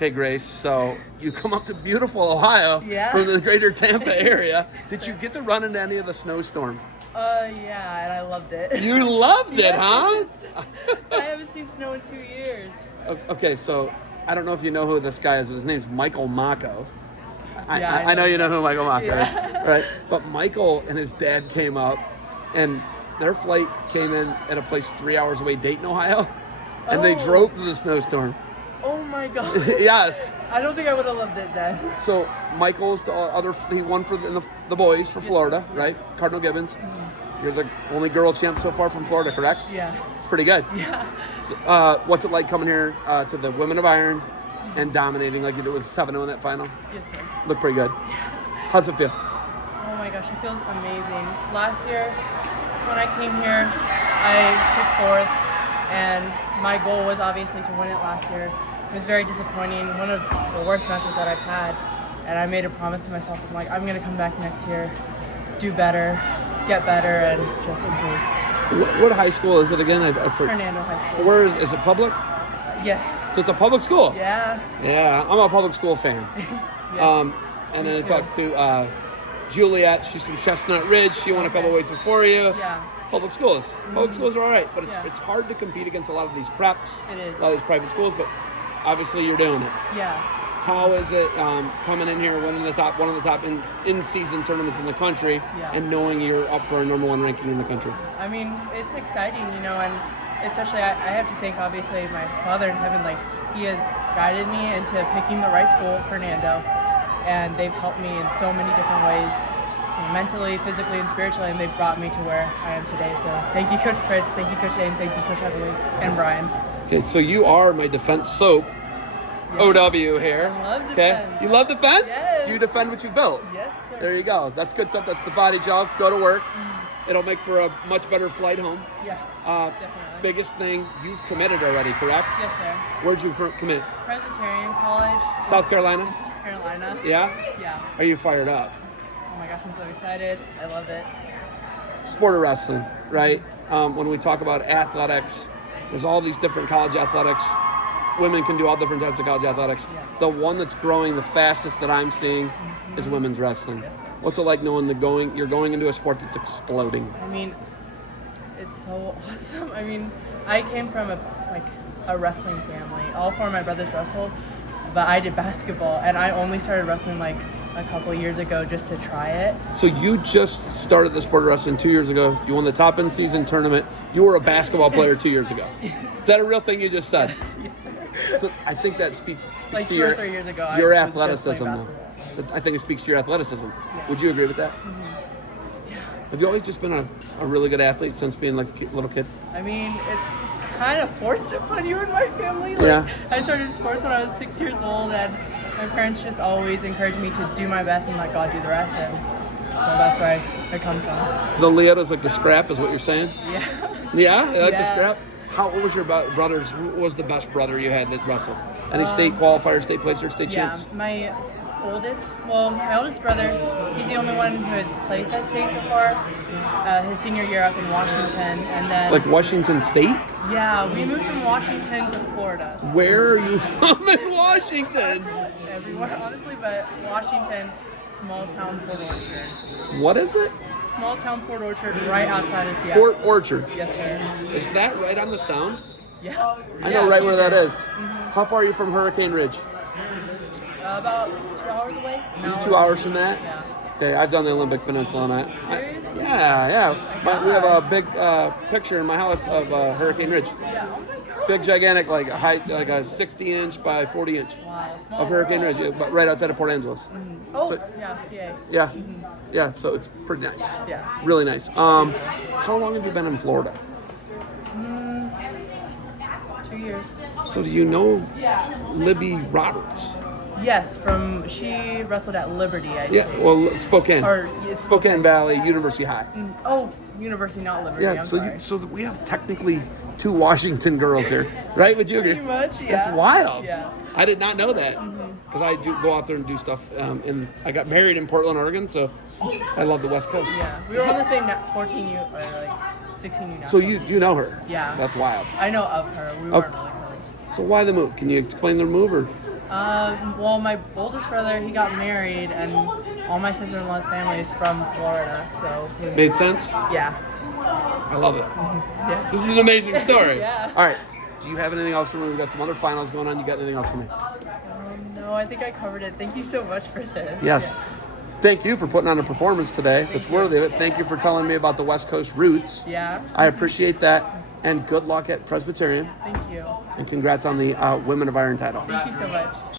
Okay, Grace, so you come up to beautiful Ohio Yeah. from the greater Tampa area. Did you get to run into any of the snowstorm? Yeah, and I loved it. You loved it, Yes. huh? I haven't seen snow in 2 years. Okay, so I don't know if you know who this guy is. His name's Michael Mako. Yeah, I know you know who Michael Mako Yeah. is, right? But Michael and his dad came up, and their flight came in at a place 3 hours away, Dayton, Ohio, and they Oh. drove through the snowstorm. Oh my god. Yes. I don't think I would have loved it then. So Michael's he won for the boys for Florida, right? Cardinal Gibbons. You're the only girl champ so far from Florida, correct? Yeah. It's pretty good. Yeah. So, what's it like coming here to the Women of Iron and dominating like you did? It was 7-0 in that final? Yes, sir. Looked pretty good. How's it feel? Oh my gosh, it feels amazing. Last year, when I came here, I took fourth, and my goal was obviously to win it last year. It was very disappointing, one of the worst matches that I've had, and I made a promise to myself. I'm like, I'm gonna come back next year, do better, get better, and just improve. What high school is it again? Hernando High School. Where is it public? Yes. So it's a public school? Yeah. Yeah, I'm a public school fan. Yes. And then I talked to Juliet. She's from Chestnut Ridge. She won a couple weights before you. Yeah. Public schools. Public schools are all right, but Yeah. it's hard to compete against a lot of these preps. It is. A lot of these private schools, but obviously you're doing it. Yeah. How is it coming in here, winning one of the top in-season tournaments in the country, Yeah. and knowing you're up for a number one ranking in the country? I mean, it's exciting, and especially I have to thank, obviously, my Father in heaven. Like, he has guided me into picking the right school, Hernando, and they've helped me in so many different ways, mentally, physically, and spiritually, and they've brought me to where I am today. So thank you, Coach Fritz, thank you, Coach Dane, thank you, Coach Heatherly, and Brian. Okay, so you are my defense soap. Yes. OW here. I love Okay, defense. you love defense? Yes. Do you defend what you built? Yes, sir. There you go. That's good stuff. That's the body gel. Go to work. It'll make for a much better flight home. Yeah, Definitely. Biggest thing, you've committed already, correct? Yes, sir. Where'd you commit? Presbyterian College. South Carolina? In South Carolina. Yeah? Yeah. Are you fired up? Oh my gosh, I'm so excited. I love it. Sport of wrestling, right? When we talk about athletics, there's all these different college athletics. Women can do all different types of college athletics. Yeah. The one that's growing the fastest that I'm seeing is women's wrestling. Yes, sir. What's it like knowing you're going into a sport that's exploding? I mean, it's so awesome. I mean, I came from a wrestling family. All four of my brothers wrestled, but I did basketball, and I only started wrestling like a couple years ago just to try it. So you just started the sport of wrestling 2 years ago. You won the top in-season tournament. You were a basketball player 2 years ago. Is that a real thing you just said? Yes, sir. So I think that speaks Like to 2 or 3 years ago, I your was just athleticism. playing Though. basketball. I think it speaks to your athleticism. Yeah. Would you agree with that? Yeah. Have you always just been a really good athlete since being like a little kid? I mean, it's kind of forced upon you in my family. Like, Yeah. I started sports when I was 6 years old, and my parents just always encouraged me to do my best and let God do the rest. And so that's where I come from. The Leota's like the scrap, is what you're saying? Yeah. Yeah, you like the Yeah. scrap. What was your brothers? Who was the best brother you had that wrestled? Any state qualifiers, state placers, state Yeah, champs? my oldest brother, he's the only one who has placed at state so far. His senior year up in Washington, and then Like Washington State? yeah, we moved from Washington to Florida. Where are you from in Washington? Everywhere, honestly, but Washington, small town Port Orchard. What is it? Small town Port Orchard, right outside of Seattle. Port Orchard. Yes, sir. Is that right on the Sound? Yeah. I know right where that is. Mm-hmm. How far are you from Hurricane Ridge? About 2 hours away. You 2 hours from that? Yeah. Okay, I've done the Olympic Peninsula on that. Serious? Yeah. We have a big picture in my house of Hurricane Ridge. Yeah. Oh my God. Big, gigantic, like a height, like a 60-inch by 40-inch Wow. Small of Hurricane world. Ridge, but right outside of Port Angeles. Oh, So- yeah, PA. Yeah, yeah. So it's pretty nice. Yeah. Really nice. How long have you been in Florida? 2 years. So do you know Libby Roberts? Yes, she wrestled at Liberty, I Yeah. think. Well, Spokane. Or yes, Spokane Valley University High. Oh, University, not Liberty. Yeah. I'm So sorry. so we have technically two Washington girls here, right? Would you agree? Pretty much, yeah. That's wild. Yeah. I did not know that because I do go out there and do stuff. And I got married in Portland, Oregon, so I love the West Coast. Yeah, we were on the same 14U or like 16U. So you know her? Yeah. That's wild. I know of her. We weren't really close. So why the move? Can you explain the move or? Well, my oldest brother, he got married, and all my sister-in-law's family is from Florida, so Made sense? yeah. I love it. Yeah. This is an amazing story. Yeah. All right. Do you have anything else for me? We've got some other finals going on. You got anything else for me? No, I think I covered it. Thank you so much for this. Yes. Yeah. Thank you for putting on a performance today. It's you. worthy of it. Thank you for telling me about the West Coast roots. Yeah. I appreciate that. And good luck at Presbyterian. Thank you. And congrats on the Women of Iron title. Thank you so much.